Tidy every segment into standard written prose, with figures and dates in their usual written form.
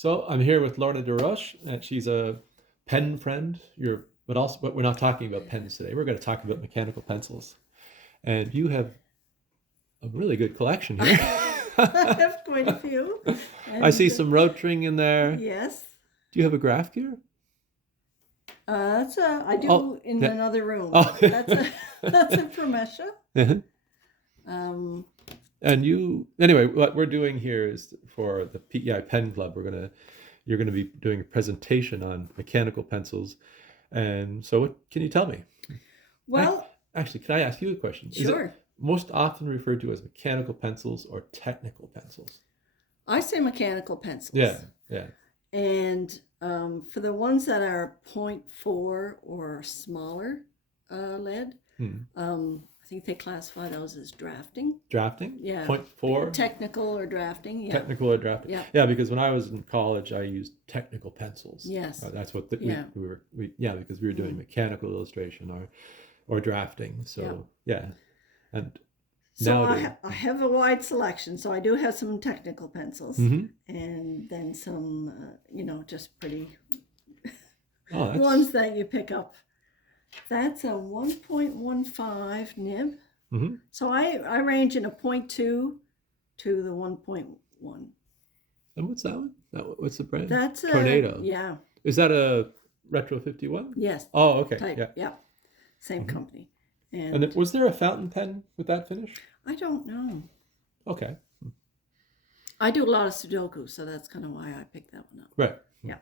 So I'm here with Lorna DeRoche, and she's a pen friend. But we're not talking about pens today. We're going to talk about mechanical pencils. And you have a really good collection here. I have quite a few. I see some Rotring in there. Yes. Do you have a graph gear? I do in another room. Oh. That's a Promesha. Anyway, what we're doing here is for the PEI Pen Club. You're gonna be doing a presentation on mechanical pencils, and so what can you tell me? Well, actually, can I ask you a question? Sure. Is it most often referred to as mechanical pencils or technical pencils? I say mechanical pencils. Yeah. And for the ones that are 0.4 or smaller lead, I think they classify those as drafting. Drafting? Yeah. 0.4? Technical or drafting, yeah. Technical or drafting. Yeah, because when I was in college, I used technical pencils. Yes. That's what because we were doing mechanical illustration or drafting. So, yeah. And so nowadays, I have a wide selection. So I do have some technical pencils and then some, just pretty ones that you pick up. That's a 1.15 nib. Mm-hmm. So I range in a 0.2 to the 1.1. And what's that one? What's the brand? That's a Tornado. Yeah. Is that a Retro 51? Yes. Oh, okay. Type. Yeah. Same company. And was there a fountain pen with that finish? I don't know. Okay. I do a lot of Sudoku, so that's kind of why I picked that one up. Right. Yeah.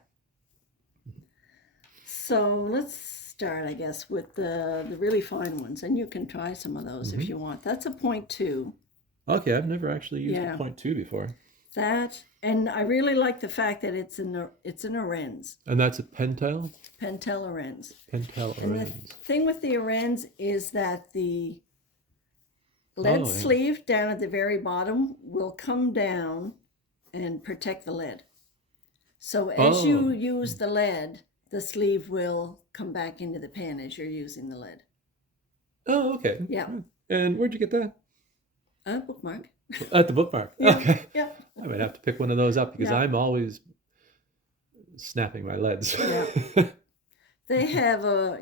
So let's start, I guess, with the really fine ones, and you can try some of those if you want. That's a 0.2. Okay, I've never actually used a 0.2 before. And I really like the fact that it's an Arens. And that's a Pentel? Pentel Arens. Pentel Arens. And the thing with the Arens is that the lead sleeve down at the very bottom will come down and protect the lead. So as you use the lead, the sleeve will come back into the pen as you're using the lead. Oh, okay. Yeah. And where'd you get that? Bookmark. At the bookmark. Yeah. Okay. Yeah. I might have to pick one of those up because I'm always snapping my leads. Yeah. They have a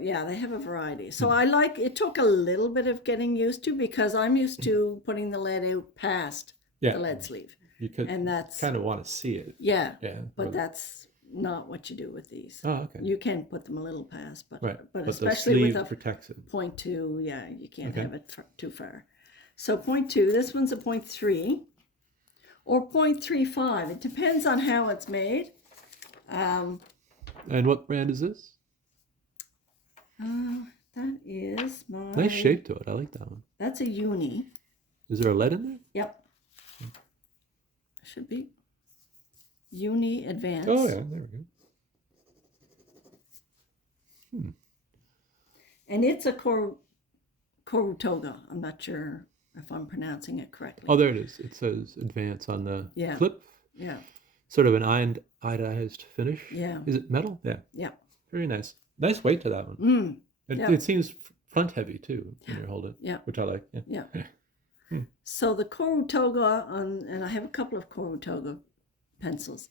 variety. So it took a little bit of getting used to because I'm used to putting the lead out past the lead sleeve. And that's kind of want to see it. Yeah. But that's not what you do with these. Oh, okay. You can put them a little past, but the especially sleeve with a protects it. 0.2, you can't have it too far. So 0.2, this one's a 0.3 or 0.35. It depends on how it's made. And what brand is this? That is my... Nice shape to it. I like that one. That's a uni. Is there a lead in there? Yep. Should be. Uni Advanced. Oh, yeah. There we go. And it's a Korutoga. I'm not sure if I'm pronouncing it correctly. Oh, there it is. It says Advance on the clip. Yeah. Sort of an iodized finish. Yeah. Is it metal? Yeah. Yeah. Very nice. Nice weight to that one. It seems front heavy too when you hold it. Yeah. Which I like. Yeah. So the Korutoga and I have a couple of Korutoga pencils.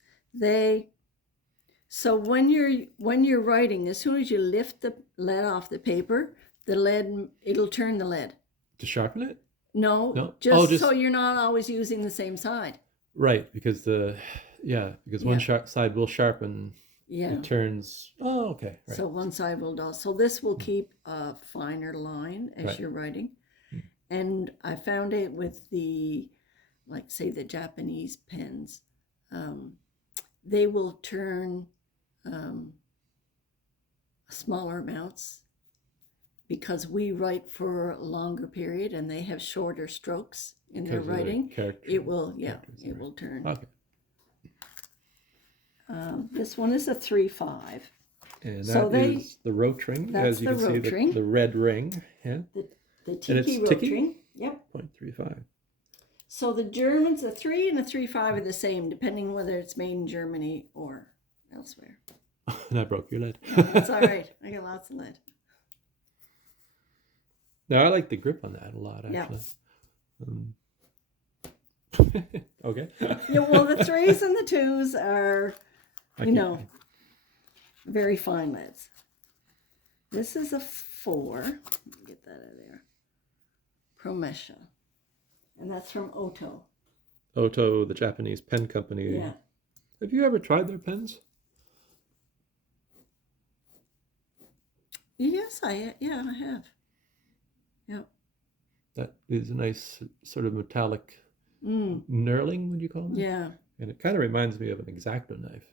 So when you're writing, as soon as you lift the lead off the paper, it'll turn the lead. To sharpen it? No. Just so you're not always using the same side. Right, because one side will sharpen. Yeah. It turns. Oh, okay. Right. So one side will dull. So this will keep a finer line as you're writing. And I found it with the Japanese pens. They will turn smaller amounts because we write for a longer period and they have shorter strokes in their writing. It will turn. Okay. This one is a 3.5. And that is the Rotring, as you can see, the red ring. Yeah. The Tiki Rotring. Yep. 0.35. So the Germans, a 3 and a 3.5 are the same, depending whether it's made in Germany or elsewhere. And I broke your lead. No, that's all right. I got lots of lead. No, I like the grip on that a lot, actually. Yeah. Okay. Yeah, well, the 3s and the 2s are I you keep- know, very fine leads. This is a 4. Get that out of there. Promesha. And that's from Oto. Oto, the Japanese pen company. Yeah. Have you ever tried their pens? Yes, I have. Yeah. That is a nice sort of metallic Mm, knurling, would you call it? yeah. And it kind of reminds me of an X-Acto knife.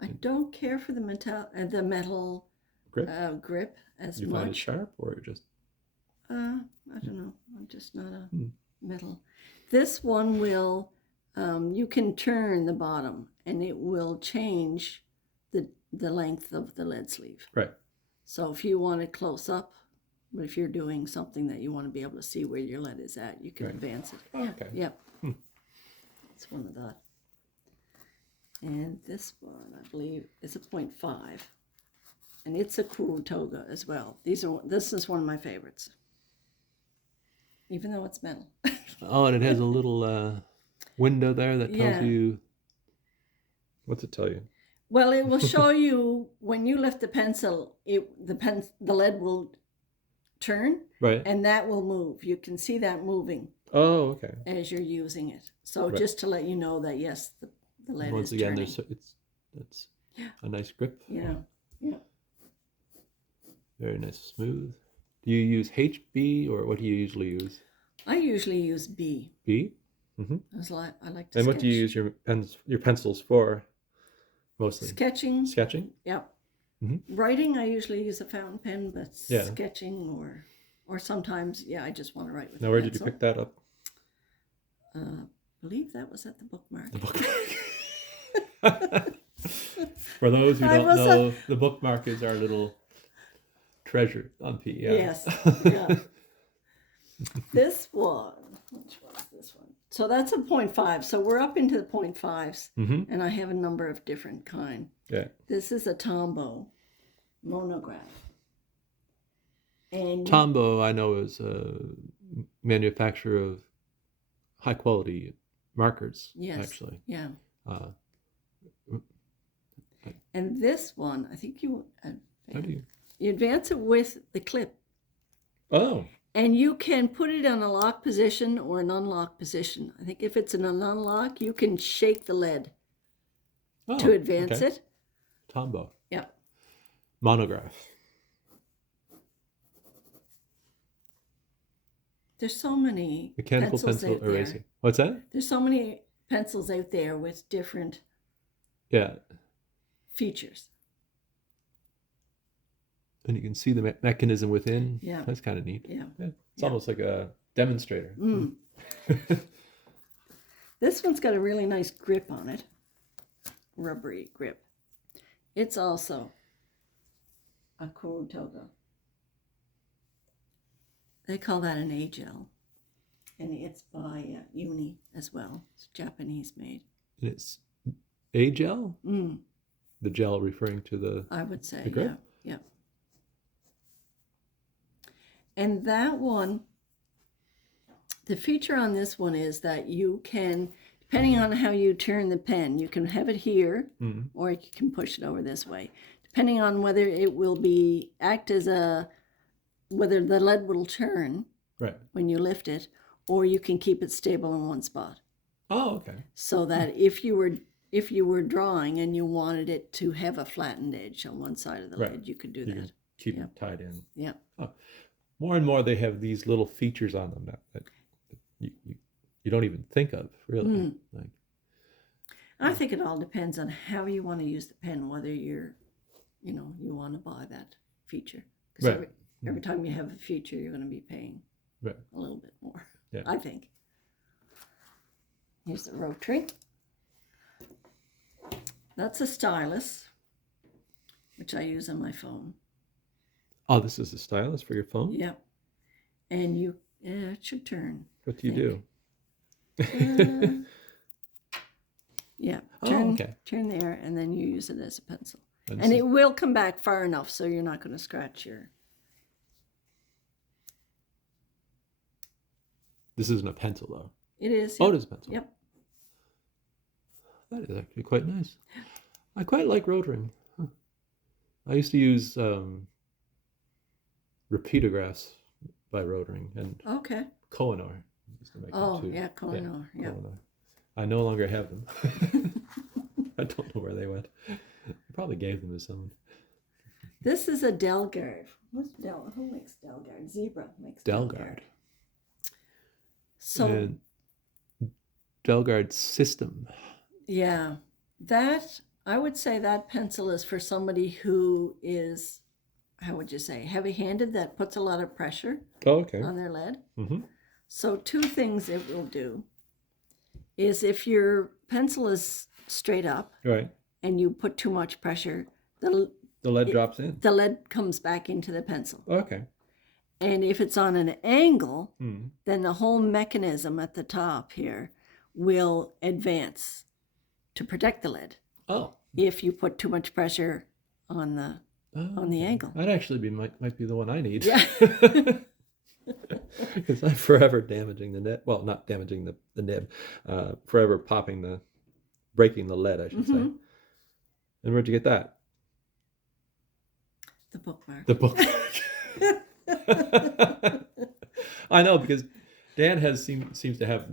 I don't care for the metal Grip? grip as You much. find it sharp, or just I don't know. I'm just not a Hmm. metal. This one will, you can turn the bottom and it will change the length of the lead sleeve. right? So if you want it close up, but if you're doing something that you want to be able to see where your lead is at, you can Right. advance it. Oh, okay. Yep. Hmm. It's one of that. And this one, I believe, is a 0.5. And it's a Kurotoga as well. This is one of my favorites. Even though it's metal. Oh, and it has a little window there that tells Yeah. you. What's it tell you? Well, it will show you when you lift the pencil, the lead will turn, Right. and that will move. You can see that moving Oh, okay. as you're using it. So Right. just to let you know that yes, the lead Once is again, turning. it's a nice grip. Yeah. Very nice, smooth. Do you use HB, or what do you usually use? I usually use B. B. Mm-hmm. I like to And sketch. what do you use your pencils for? Mostly Sketching. sketching. Yep. Mm-hmm. Writing, I usually use a fountain pen, but Yeah. sketching or sometimes, I just want to write with Now, a where pencil. did you pick that up? I believe that was at the bookmark. The bookmark. For those who don't know, the bookmark is our little treasure on PEI. Yes. Yeah. This one, which was this one? So that's a 0.5. So we're up into the 0.5s, Mm-hmm. and I have a number of different kind. Yeah. This is a Tombow monograph. And Tombow, I know, is a manufacturer of high quality markers. Yes. Actually. Yeah. Uh, And this one, I think how do you? you advance it with the clip. Oh. And you can put it on a lock position or an unlock position. I think if it's in an unlock, you can shake the lead to advance okay. it. Tombow. Yeah. Monograph. There's so many Mechanical pencils pencil out there. erasing. What's that? There's so many pencils out there with different Yeah. features. And you can see the mechanism within. Yeah. That's kind of neat. Yeah. It's almost like a demonstrator. Mm. This one's got a really nice grip on it. Rubbery grip. It's also a Kurotoga. They call that an A-gel. And it's by Uni as well. It's Japanese made. And it's a gel? Mm, The gel referring to the... I would say, The grip? yeah. And that one, the feature on this one is that you can, depending on how you turn the pen, you can have it here, Mhm. or you can push it over this way. Depending on whether it will act as whether the lead will turn Right. when you lift it, or you can keep it stable in one spot. Oh, okay. So that if you were drawing and you wanted it to have a flattened edge on one side of the Right. lead, you could do You that. can keep Yeah. it tied in. Yeah. More and more they have these little features on them that you don't even think of, really. Mm. Like, I think it all depends on how you want to use the pen, whether you want to buy that feature. Because Right. every time you have a feature, you're going to be paying Right. a little bit more, Yeah. I think. Here's the rotary. That's a stylus, which I use on my phone. Oh, this is a stylus for your phone? Yep. And it should turn. What do you do? Yeah. Oh, okay. Turn there, and then you use it as a pencil. And And this it will come back far enough so you're not going to scratch your... this isn't a pencil, though. It is. Oh, Yep. it is a pencil. Yep. That is actually quite nice. I quite like rotring. I used to use repeatographs by rotring and Okay. Kohinoor. Used to make them Oh, too. yeah, Kohinoor. Yeah. Kohinoor. I no longer have them. I don't know where they went. I probably gave them to someone. This is a Delgard. Who makes Delgard? Zebra makes Delgard. So, And Delgard system. yeah, that, I would say that pencil is for somebody who is, how would you say, heavy-handed, that puts a lot of pressure Oh, okay. on their lead. Mm-hmm. So two things it will do is if your pencil is straight up Right. and you put too much pressure, the lead drops in. The lead comes back into the pencil. Okay. And if it's on an angle, Mm. then the whole mechanism at the top here will advance to protect the lead. Oh. If you put too much pressure on the angle. That actually might be the one I need. Yeah. Because I'm forever damaging the nib. Well, not damaging the nib. Forever breaking the lead, I should say. And where'd you get that? The bookmark. The bookmark. I know, because Dan seems to have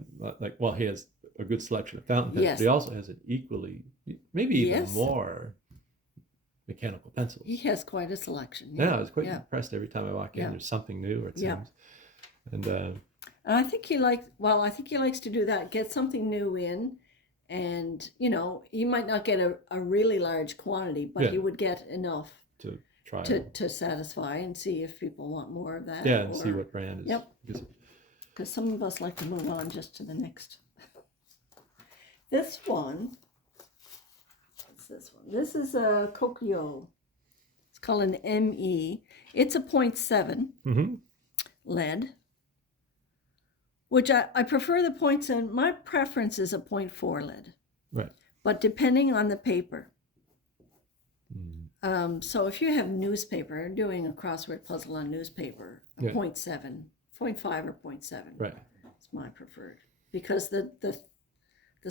he has a good selection of fountain pens, Yes. but he also has an equally, maybe even Yes. more mechanical pencils. He has quite a selection. Yeah, I was quite impressed every time I walk in. Yeah. There's something new, it seems. Yeah. And And I think he likes to do that, get something new in, and he might not get a really large quantity, but he would get enough to try to satisfy and see if people want more of that. Yeah, and see what brand is. Yep. Because some of us like to move on just to the next. This one. What's this one? This is a Kokyo. It's called an ME. It's a 0.7 lead, which I prefer the 0.7. My preference is a 0.4 lead. Right. But depending on the paper. So if you have newspaper, doing a crossword puzzle on newspaper, a 0.7, 0.5 or 0.7. Right. It's my preferred. Because the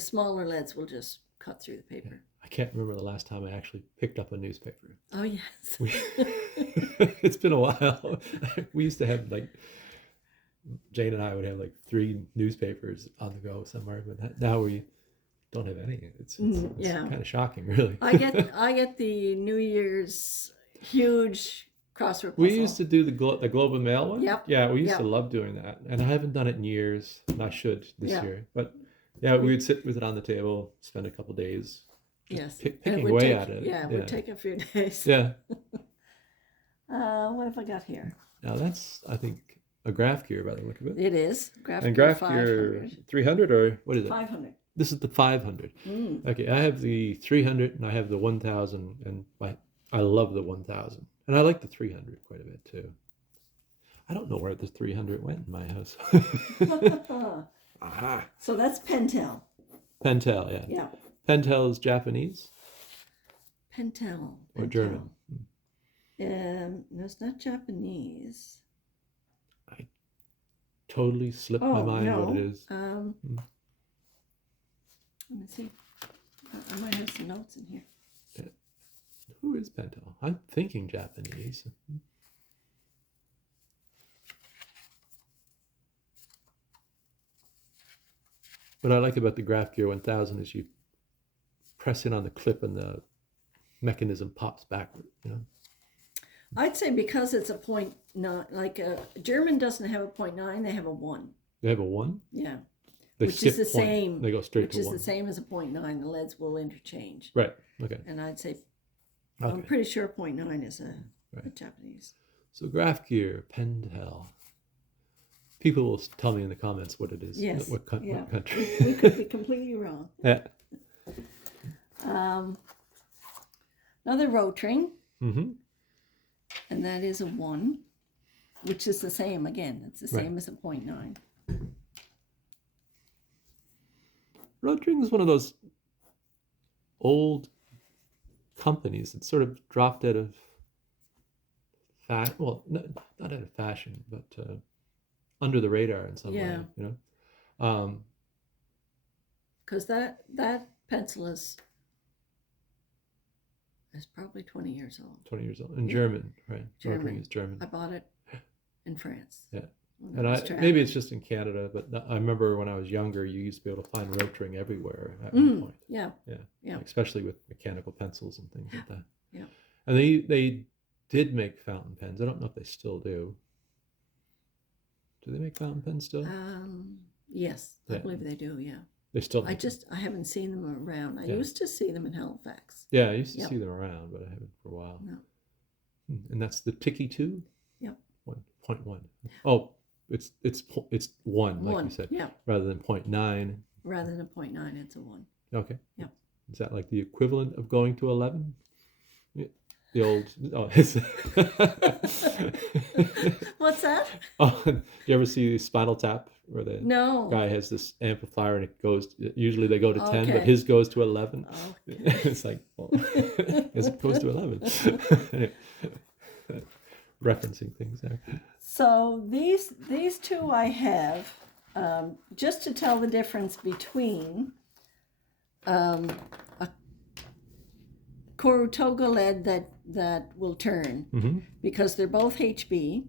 smaller leads will just cut through the paper. I can't remember the last time I actually picked up a newspaper. Oh, yes. It's been a while. We used to have Jane and I would have 3 newspapers on the go somewhere, but now we don't have any. It's kind of shocking, really. I get the New Year's huge crossword puzzle. We used to do the Globe and Mail one. Yep. Yeah, we used to love doing that, and I haven't done it in years, and I should this year. But yeah, we would sit with it on the table, spend a couple days, picking away at it. Yeah, it would take a few days. Yeah. What have I got here? Now that's, I think, a graph gear by the look of it. It is And graph gear 300 or what is it? 500. This is the 500. Okay, I have the 300 and I have the 1000, and I love the 1000, and I like the 300 quite a bit too. I don't know where the 300 went in my house. Aha. So that's Pentel. Pentel, yeah. Yeah. Pentel is Japanese Pentel. or German. No, it's not Japanese. I totally slipped my mind what it is. Let me see. I might have some notes in here. Who is Pentel? I'm thinking Japanese. What I like about the Graph Gear 1000 is you press in on the clip and the mechanism pops backward. I'd say because it's a 0.9, like a German doesn't have a 0.9, they have a 1. They have a 1? Yeah. They which is the point. same. They go straight which to 1. Which is the same as a 0.9. The leads will interchange. Right. Okay. And I'd say, I'm pretty sure 0.9 is a Japanese. So Graph Gear, Pentel. People will tell me in the comments what it is. Yes. What country. We could be completely wrong. Yeah. Another Rotring. Mm-hmm. And that is a 1, which is the same again. It's the same as a 0.9. Rotring is one of those old companies that sort of dropped out of fashion. Well, not out of fashion, but under the radar in some way. Because that pencil is It's probably 20 years old. 20 years old. And Yeah. German, right? German. Rotary is German. I bought it in France. Yeah. when And was maybe traveling. it's just in Canada, but I remember when I was younger, you used to be able to find Rotring everywhere at one point. Yeah. Yeah. Yeah. Especially with mechanical pencils and things like that. Yeah. And they did make fountain pens. I don't know if they still do. Do they make fountain pens still? Yes, I Yeah. believe they do. Yeah. They still I make them. haven't seen them around. I Yeah. used to see them in Halifax. Yeah, I used to Yep. see them around, but I haven't for a while. No. And that's the Tiki 2? Yep. 1.1. Oh, it's 1, like One. you said, Yeah. rather than 0.9. Rather than 0.9, it's a 1. Okay. Yep. Is that like the equivalent of going to 11? Yeah, the old. Oh, it's What's that? Oh, you ever see Spinal Tap where the No. guy has this amplifier and it goes? Usually they go to 10, but Okay. his goes to 11. Okay. It's like, well, as opposed to 11. Anyway, referencing things there. So these two I have just to tell the difference between a Corutoga lead that will turn Mm-hmm. because they're both HB.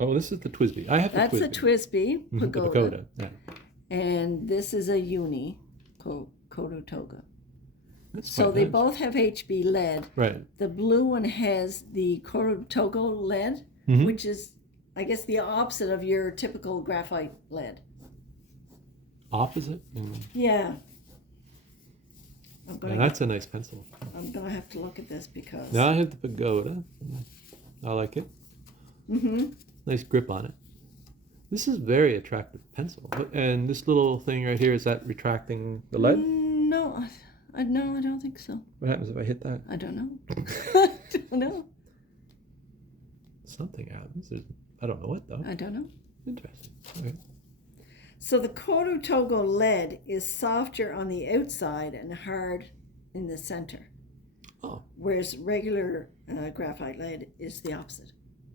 Oh, this is the Twisby. I have the That's Twisby. a Twisby Mhm, the pagoda, pagoda. Yeah. and this is a Uni Corutoga. That's So quite they nice. both have HB lead. Right. The blue one has the Corutoga lead, Mhm. which is, I guess, the opposite of your typical graphite lead. Opposite. Yeah. Yeah, that's a nice pencil. I'm gonna have to look at this because. Now I have the pagoda. I like it. Mm-hmm. Nice grip on it. This is very attractive pencil. And this little thing right here, is that retracting the lead? No, I don't think so. What happens if I hit that? I don't know. I don't know. Something happens. I don't know what though. I don't know. Interesting. Okay. So the Corutoga lead is softer on the outside and hard in the center, Oh, whereas regular graphite lead is the opposite.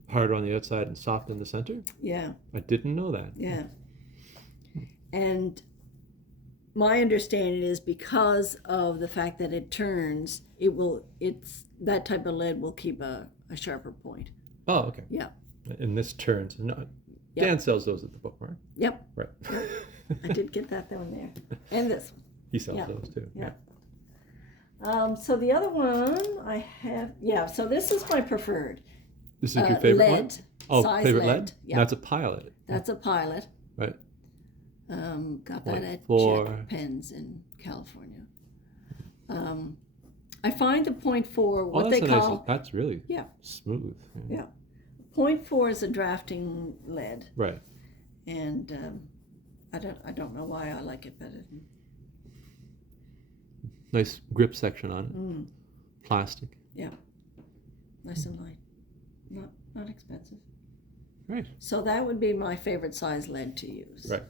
harder on the outside and soft in the center? Yeah, I didn't know that. yeah. And my understanding is because of the fact that it turns, that type of lead will keep a sharper point. Oh, okay. Yeah. And this turns. No, Yep. Dan sells those at the bookmark. Yep. Right. I did get that one there. And this one. He sells Yeah. those too. Yeah. So the other one I have, so this is my preferred. This is your favorite one? Lead. Oh, size favorite lead. lead? Yeah. That's a pilot. That's a pilot. Right. Got that at 0.4. Jet Pens in California. I find the 0.4 what Oh, they that's call that's really Yeah. smooth. Yeah. 0.4 is a drafting lead, Right. and I don't know why I like it better. Nice grip section on it. Mm, Plastic. yeah, nice and light, not expensive. Right. So that would be my favorite size lead to use. Right.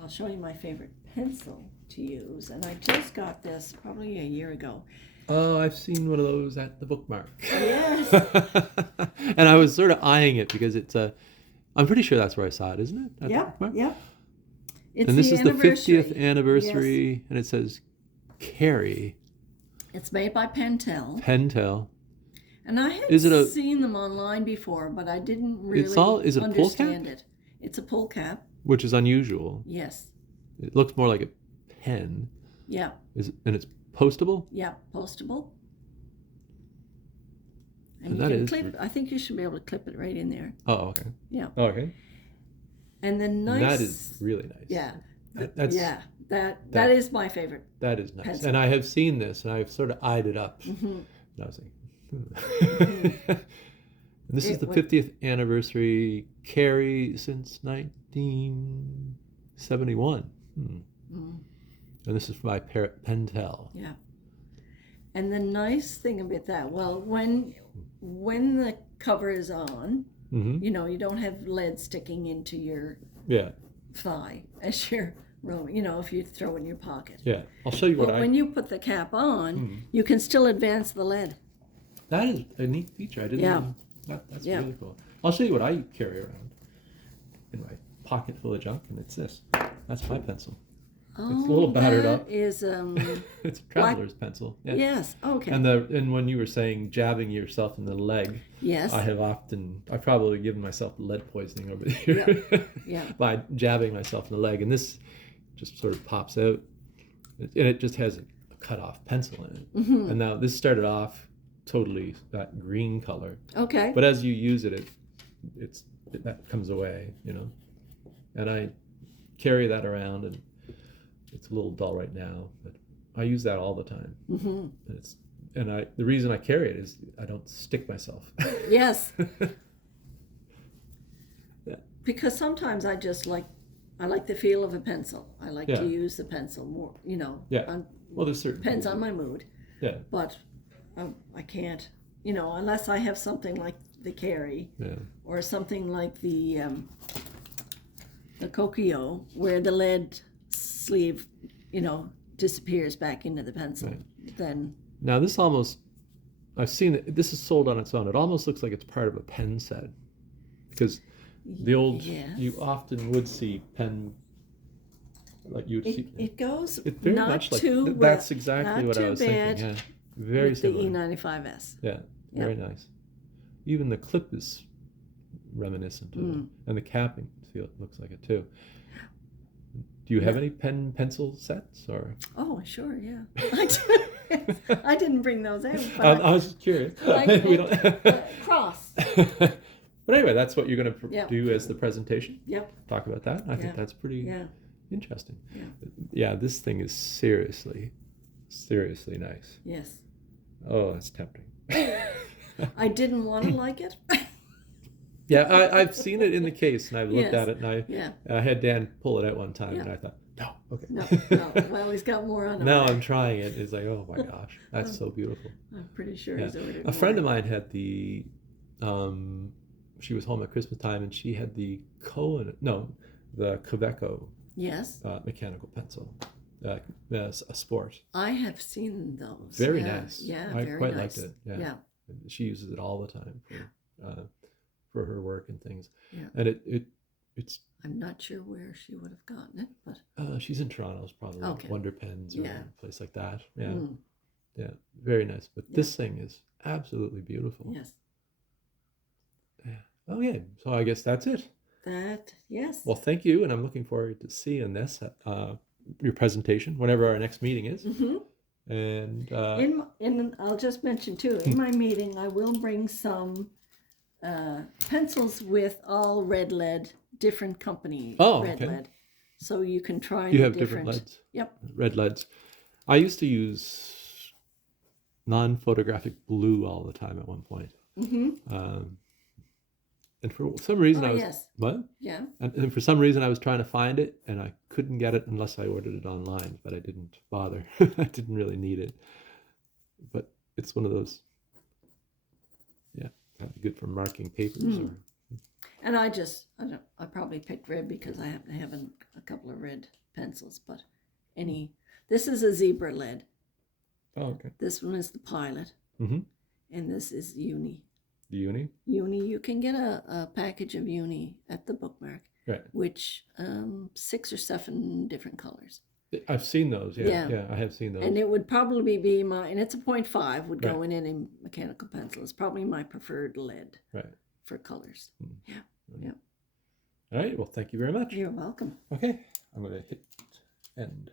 I'll show you my favorite pencil to use, and I just got this probably a year ago. Oh, I've seen one of those at the bookmark. Yes. And I was sort of eyeing it because it's I'm pretty sure that's where I saw it, isn't it? At the Yeah, bookmark? yeah. It's And this is the anniversary. 50th anniversary, and it says Carry It's made by Pentel, Pentel. and I had Is it seen them online before, but I didn't really Is it a pull cap? understand it. It's a pull cap. Which is unusual. Yes. It looks more like a pen. Yeah. And it's postable? Yeah. Postable. And you that can is- clip. I think you should be able to clip it right in there. Oh, okay. Yeah. Oh, okay. And then nice. That is really nice. Yeah. That's Yeah. That is my favorite. That is nice. Pencil. And I have seen this, and I've sort of eyed it up. Hmm. And I was like, and this is It the would- 50th anniversary Carry since 1971. Mm. And this is by Pentel. Yeah. And the nice thing about that, well, when the cover is on, Mm-hmm. you don't have lead sticking into your Yeah, thigh as you're rolling, if you throw it in your pocket. yeah. I'll show you what But when you put the cap on, you can still advance the lead. That is a neat feature. I didn't Yeah. know. That's Yeah. really cool. I'll show you what I carry around in my pocket full of junk, and it's this. That's my pencil. It's a little battered that up. is It's a traveler's pencil. Yeah. yes. Okay. And when you were saying jabbing yourself in the leg, yes. I've probably given myself lead poisoning over the year Yeah. by jabbing myself in the leg, and this just sort of pops out, and it just has a cut off pencil in it. Mm-hmm. And now this started off totally that green color, Okay. but as you use it, that comes away, and I carry that around, and it's a little dull right now, but I use that all the time. Mm-hmm. The reason I carry it is I don't stick myself. Yes. Yeah. Because sometimes I like the feel of a pencil. I like Yeah. to use the pencil more, Yeah. Well, there's certain depends things on my mood. Yeah. But I can't, unless I have something like the Carry Yeah. or something like the Kokio, where the lead sleeve, disappears back into the pencil. Right. Then Now I've seen it. This is sold on its own. It almost looks like it's part of a pen set, because the old yes. you often would see pen, like you'd see. It goes It very not much like too that's well, exactly not what I too was bad thinking. Yeah, very with similar. the E95S. Yeah, very nice. Even the clip is reminiscent of it, and the capping looks like it too. Do you have any pencil sets or? Oh, sure, yeah. I didn't bring those out. I was just curious. We don't. Cross. But anyway, that's what you're going to Yep. do as the presentation. Yep. Talk about that. I think Yeah. that's pretty Yeah. interesting. Yeah. Yeah, this thing is seriously nice. Yes. Oh, that's tempting. I didn't want to like it. Yeah, I've seen it in the case, and I've looked Yes. at it, and Yeah. I had Dan pull it out one time, Yeah. and I thought, no, okay. No. Well, he's got more on. Now I'm trying it. It's like, oh my gosh, that's so beautiful. I'm pretty sure Yeah. he's ordered. A friend of mine had the, she was home at Christmas time, and she had the Quebeco Yes. mechanical pencil, as a sport. I have seen those. Very yeah. nice. Yeah. I very quite nice. liked it. Yeah. Yeah. She uses it all the time for her work and things. Yeah. And it's I'm not sure where she would have gotten it, but she's in Toronto, probably Okay. Wonder Pens or Yeah. a place like that. Yeah. mm, Yeah. Very nice. But this thing is absolutely beautiful. yes. Yeah. Okay. So I guess that's it. Yes. Well, thank you, and I'm looking forward to seeing this your presentation whenever our next meeting is. Mm-hmm. And I'll just mention too, in my meeting, I will bring some pencils with all red lead, different company red okay. lead, so you can try. You the have different leads. Yep. Red leads. I used to use non-photographic blue all the time at one point. Mm-hmm. And for some reason I was yes. what? Yeah. And for some reason I was trying to find it, and I couldn't get it unless I ordered it online, but I didn't bother. I didn't really need it. But it's one of those, yeah, good for marking papers. Or And I probably picked red because I happen to have a couple of red pencils, but this is a zebra lead. Oh, okay. This one is the Pilot, Mm-hmm. and this is Uni. The uni? Uni, you can get a package of Uni at the Bookmark, Right. which 6 or 7 different colors. I've seen those. Yeah, Yeah. I have seen those. And it would probably be and it's a 0.5, would go Right. in any mechanical pencil. It's probably my preferred lead Right. for colors. Yeah. All right. Well, thank you very much. You're welcome. Okay. I'm going to hit end.